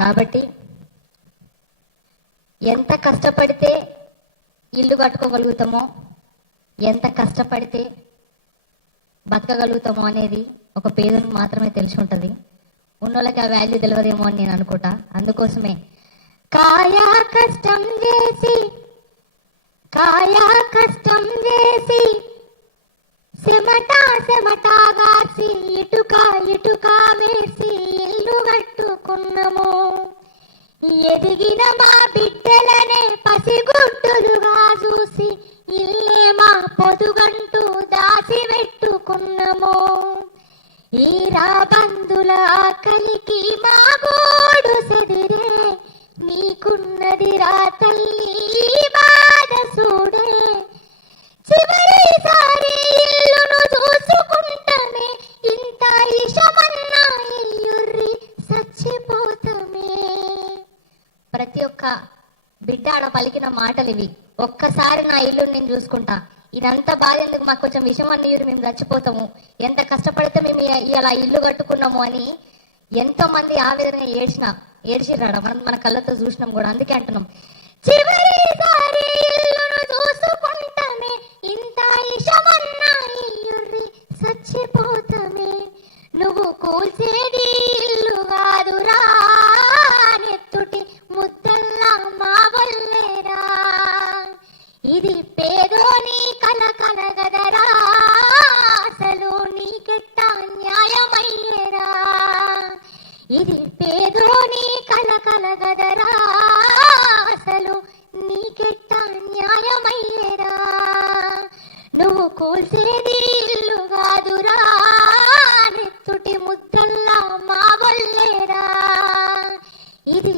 కాబట్టి ఎంత కష్టపడితే ఇల్లు కట్టుకోగలుగుతామో, ఎంత కష్టపడితే బతకగలుగుతామో అనేది ఒక పేదలకు మాత్రమే తెలిసి ఉంటుంది. ఉన్నోళ్ళకి ఆ వాల్యూ తెలియదేమో అని నేను అనుకుంటా. అందుకోసమే కాయా కష్టం చేసి చెమటాగాసి ఇటుక వేసి ఇల్లు కట్టుకున్నాము. ఎదిగిన మా బిడ్డలనే పసిగుడ్డులుగా చూసి ఇల్లే మా పొదుగంటూ దాచి పెట్టుకున్నాము. ఈ రాబందుల ఆకలికి మా గోడు సెదిరే, నీకున్నది రా తల్లి బాధ చూడే. చివరిసారి ఇల్లును చూసుకుంటమే, ఇంత ఇషమన్నా ఇల్లుర్రి చచ్చిపోతమే. ప్రతి ఒక్క బిడ్డ ఆడ పలికిన మాటలు ఇవి. ఒక్కసారి నా ఇల్లు నేను చూసుకుంటా, ఇదంతా బాధ ఎందుకు, మాకు కొంచెం విషం అన్నయ్యూరు, మేము చచ్చిపోతాము, ఎంత కష్టపడితే మేము ఇలా ఇల్లు కట్టుకున్నాము అని ఎంతో మంది ఆ విధంగా ఏడ్చిరాడ. మన కళ్ళతో చూసినాం కూడా. అందుకే అంటున్నాం, చివరిసారి ఇల్లును చూసుకుంటమే, ఇంత ఇషమన్నా ఇల్లుర్రి చచ్చిపోతమే. నువ్వు కూల్చేది ఇల్లు కాదురా, నెత్తుటి ముద్దల్లా మా వల్లేరా. ఇది పేదోని కలగదరా, అసలు నీకెట్ట న్యాయమయ్యేరా. ఇది పేదోని కలగదరా, అసలు నీకెట్ట న్యాయమయ్యేరా. నువ్వు కూల్చేది ఇల్లు కాదురా, నెత్తుటి ముద్దల్లా మా వల్లేరా. ఇది